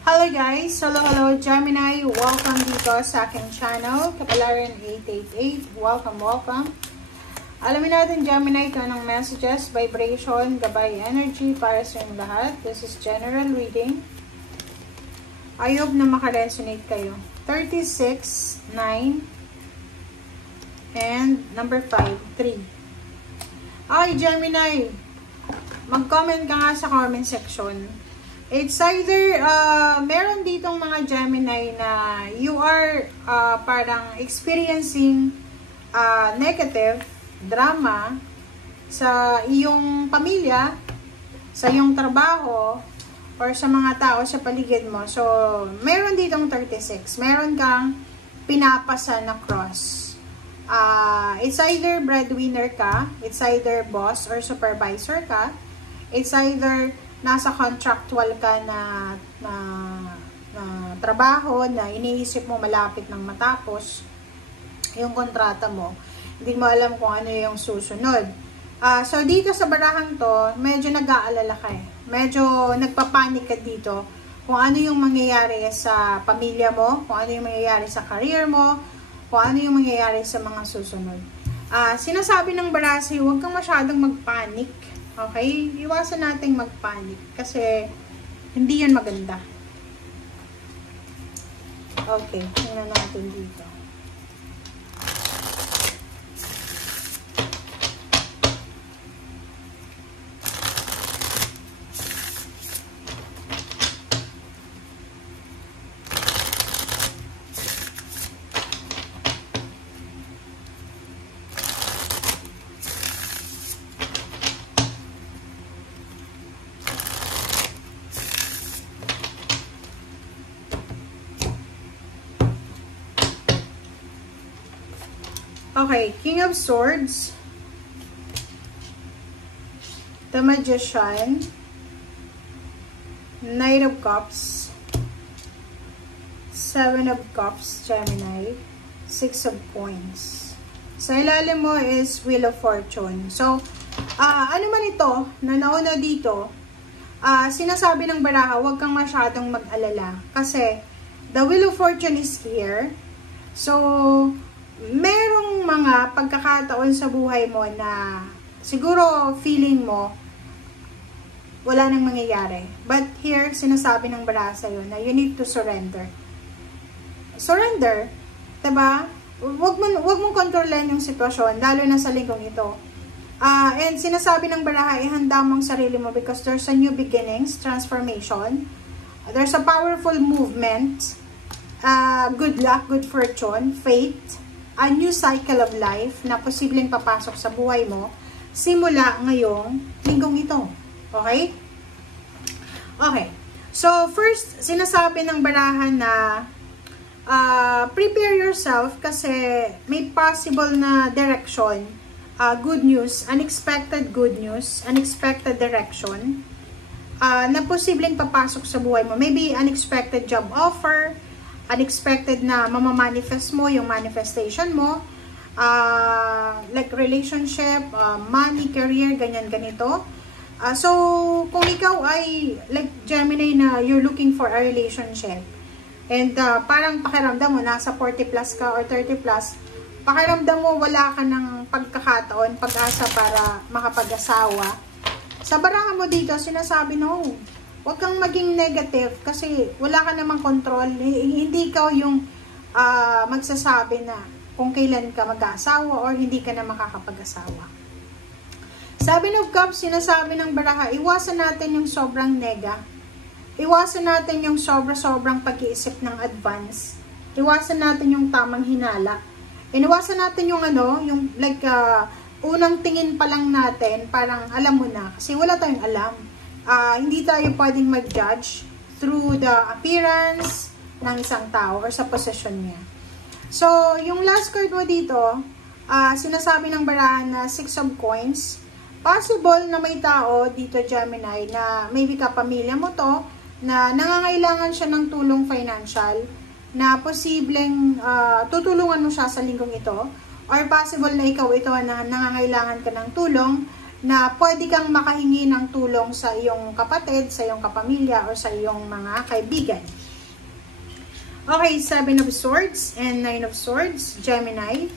Hello guys! Hello Gemini! Welcome dito sa aking channel, Kapalaran 888. Welcome! Alamin natin Gemini kung anong messages, vibration, gabay, energy para sa inyong lahat. This is general reading. I hope na makaresonate kayo. 36, 9, and number 5, 3. Ay Gemini! Mag-comment ka nga sa comment section. It's either, meron ditong mga Gemini na you are parang experiencing negative drama sa iyong pamilya, sa iyong trabaho, or sa mga tao sa paligid mo. So, meron ditong 36. Meron kang pinapasa na cross. It's either breadwinner ka, it's either boss or supervisor ka, it's either nasa contractual ka na trabaho na iniisip mo malapit ng matapos yung kontrata mo. Hindi mo alam kung ano yung susunod. So, dito sa barahang to, medyo nag-aalala ka eh. Medyo nagpapanik ka dito kung ano yung mangyayari sa pamilya mo, kung ano yung mangyayari sa career mo, kung ano yung mangyayari sa mga susunod. Sinasabi ng barasi, huwag kang masyadong magpanik. Okay? Iwasan nating magpanik kasi hindi yan maganda. Okay, tingnan natin dito. Okay, King of Swords, the Magician, Knight of Cups, Seven of Cups, Gemini, Six of Coins. Sa ilalim mo is Wheel of Fortune. So, ano man ito na nauna dito, sinasabi ng baraha, huwag kang masyadong mag-alala. Kasi, the Wheel of Fortune is here. So, merong mga pagkakataon sa buhay mo na siguro feeling mo wala nang mangyayari. But here, sinasabi ng baraha sa'yo na you need to surrender. Surrender, diba? Huwag mong kontrolin yung sitwasyon, lalo na sa linggong ito. And sinasabi ng baraha, ihanda mong sarili mo because there's a new beginnings, transformation. There's a powerful movement, good luck, good fortune, fate, a new cycle of life na posibleng papasok sa buhay mo simula ngayong linggong ito. Okay? Okay. So, first, sinasabi ng barahan na prepare yourself kasi may possible na direction, good news, unexpected good news, unexpected direction na posibleng papasok sa buhay mo. Maybe unexpected job offer, unexpected na mamamanifest mo yung manifestation mo, like relationship, money, career, ganito. So, kung ikaw ay like Gemini na you're looking for a relationship, and parang pakiramdam mo, nasa 40 plus ka or 30 plus, pakiramdam mo wala ka ng pagkakataon, pag-asa para makapag-asawa. Sa baraha mo dito, sinasabi no, huwag kang maging negative kasi wala ka namang control. Hindi ikaw yung magsasabi na kung kailan ka mag-aasawa or hindi ka na makakapag-asawa. Sabi ng Cups, sinasabi ng baraha, iwasan natin yung sobrang nega. Iwasan natin yung sobrang pag-iisip ng advance. Iwasan natin yung tamang hinala. Iwasan natin yung yung like unang tingin pa lang natin, parang alam mo na. Kasi wala tayong alam. Hindi tayo pwedeng mag-judge through the appearance ng isang tao or sa position niya. So, yung last card mo dito, sinasabi ng barahan na Six of Coins. Possible na may tao dito, Gemini, na maybe kapamilya mo to, na nangangailangan siya ng tulong financial, na posibleng tutulungan mo siya sa linggong ito, or possible na ikaw ito na nangangailangan ka ng tulong, na pwede kang makahingi ng tulong sa iyong kapatid, sa iyong kapamilya, or sa iyong mga kaibigan. Okay, 7 of Swords and 9 of Swords, Gemini.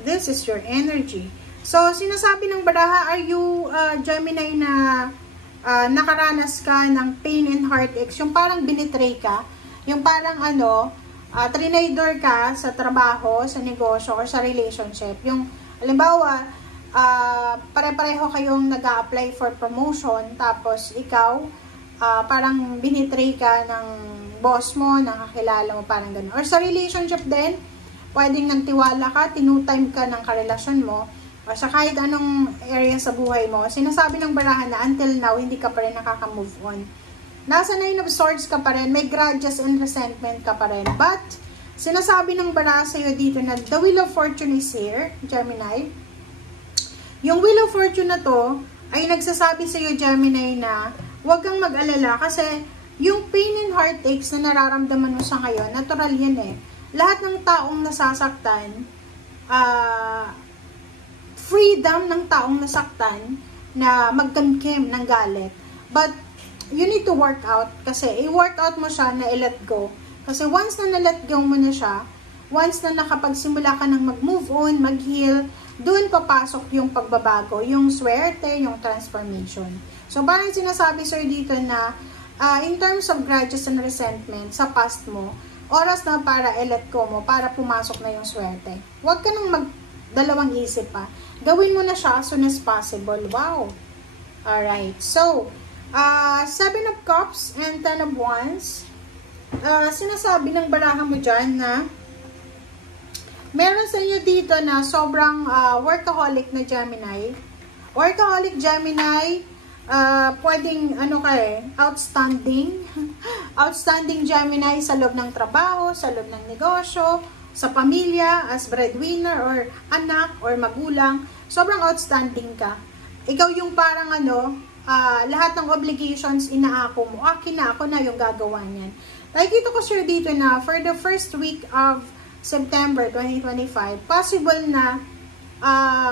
This is your energy. So, sinasabi ng baraha, are you Gemini na nakaranas ka ng pain and heartaches? Yung parang binitray ka, yung parang trinador ka sa trabaho, sa negosyo, or sa relationship. Yung, halimbawa, pare-pareho kayong nag-a-apply for promotion, tapos ikaw, parang binitray ka ng boss mo, ng kakilala mo, parang gano'n. Or sa relationship din, pwedeng nagtiwala ka, tinutime ka ng karelasyon mo, o sa kahit anong area sa buhay mo, sinasabi ng barahan na until now, hindi ka pa rin nakaka-move on. Nasa 9 of Swords ka pa rin, may grudges and resentment ka pa rin. But, sinasabi ng baraha sa'yo dito na the Wheel of Fortune is here, Gemini. Yung Wheel of Fortune na to, ay nagsasabi sa'yo, Gemini, na huwag kang mag-alala kasi yung pain and heartaches na nararamdaman mo sa ngayon, natural yan eh. Lahat ng taong nasasaktan, freedom ng taong nasaktan na magkamkim ng galit. But, you need to work out kasi i-work out mo siya na i-let go. Kasi once na na-let go mo na siya, once na nakapagsimula ka ng mag-move on, mag-heal, doon papasok yung pagbabago, yung swerte, yung transformation. So, parang sinasabi sir dito na in terms of grudges and resentment sa past mo, oras na para i-let go mo, para pumasok na yung swerte. Huwag ka nang magdalawang isip pa. Gawin mo na siya as soon as possible. Wow! Alright. So, 7 of Cups and 10 of Wands. Sinasabi ng baraha mo dyan na meron sa inyo dito na sobrang workaholic na Gemini. Workaholic Gemini, pwedeng outstanding. Outstanding Gemini sa loob ng trabaho, sa loob ng negosyo, sa pamilya, as breadwinner, or anak, or magulang. Sobrang outstanding ka. Ikaw yung parang lahat ng obligations inaako mo. Akin na, ako na yung gagawa niyan. Nakikita ko sure dito na for the first week of September 2025, possible na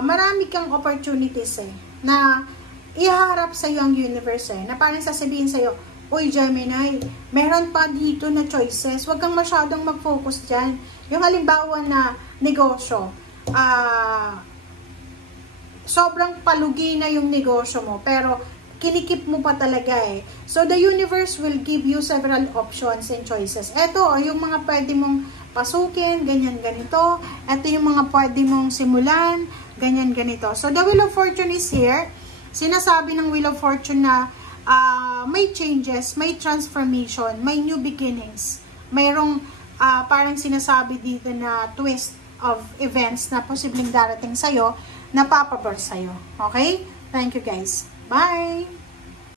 marami kang opportunities na iharap sa iyo ang universe na parang sasabihin sa iyo, uy Gemini, meron pa dito na choices, huwag kang masyadong mag-focus dyan. Yung halimbawa na negosyo, sobrang palugi na yung negosyo mo, pero kinikip mo pa talaga So, the universe will give you several options and choices. Ito, yung mga pwede mong pasukin, ganyan, ganito. Ito yung mga pwede mong simulan, ganyan, ganito. So, the Wheel of Fortune is here. Sinasabi ng Wheel of Fortune na may changes, may transformation, may new beginnings. Mayroong parang sinasabi dito na twist of events na posibleng darating sa'yo, na papabor sa'yo. Okay? Thank you guys. Bye!